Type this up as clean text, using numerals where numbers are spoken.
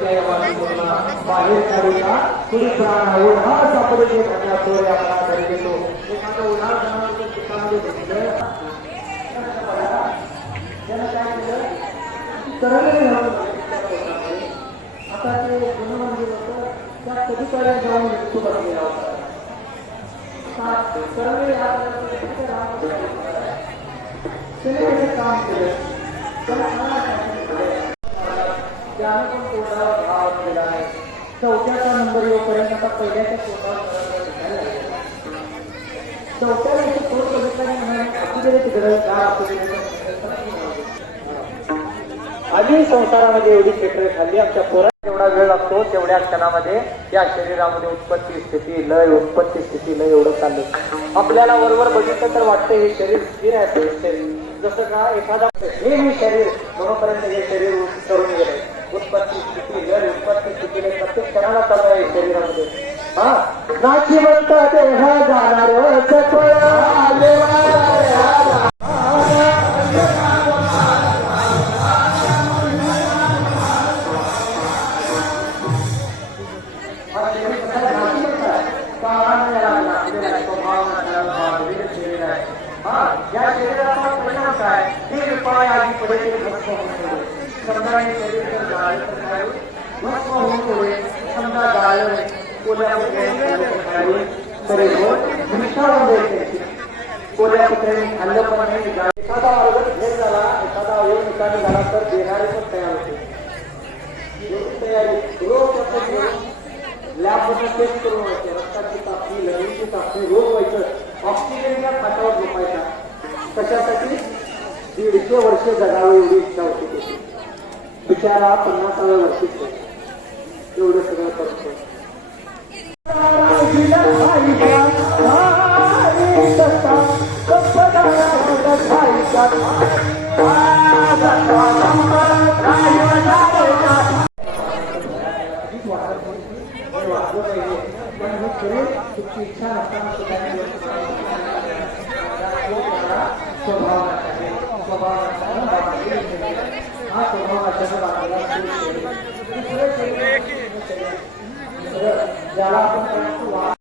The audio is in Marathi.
त्या वाणीला बाहेर काढूया कुणी प्राण उन्हा सापडले घटना तो या घरी घेतो एखादं उन्हाळा ठिकाणी घेतलं त्याला काय केलं तरंगले आता ते गुणमंदिर होतं त्या कधी काय जाऊन मृत्यू बसलेला होता तरंगले त्याने काम केलं त्याने पण पोटावर भाव दिला आहे चौथ्याचा नंबर येऊपर्यंत आता पहिल्याच्या पोटावर चौथ्या पोट बघितल्याने तिकडे आधी संसारामध्ये एवढी क्षेत्र खाल्ली आमच्या पोरात जेवढा वेळ लागतो तेवढ्या क्षणामध्ये या शरीरामध्ये उत्पत्ती स्थिती लय एवढं चाललं आपल्याला वरवर बघितलं तर वाटतं हे शरीर स्थिर आहे जसं का एखादा हे मी शरीर म्हणूनपर्यंत हे शरीर करून गेले उत्पत्ती स्थिती स्थितीने प्रत्येक क्षणाला चालू आहे शरीरामध्ये हा नाची म्हणतात देहा जाणार या शरीराचा परिणाम काय हे उपाय आधी पुढे समजा हे शरीर जर जाळलं तर काय भस्म होऊन पुढे समजा जाळलं कोल्या पुत्र्याने खाल्लं पण नाही एखादा वर्ग घेत झाला एखादा अवयव निकामी झाला तर देणारे पण तयार होते तयारी रोज लॅबमध्ये टेस्ट करून व्हायचे रक्ताची चाचणी लघवीची चाचणी रोज व्हायचं ऑक्सिजनच्या खाटावर झोपायचा कशासाठी 150 वर्ष जगावे एवढी इच्छा होती त्याची बिचारा 50व्या वर्षीच एवढं सगळं करतो पण हे शरीर तुमची इच्छा नसताना सुद्धा स्वभाव हा स्वभाव ज्याला आपण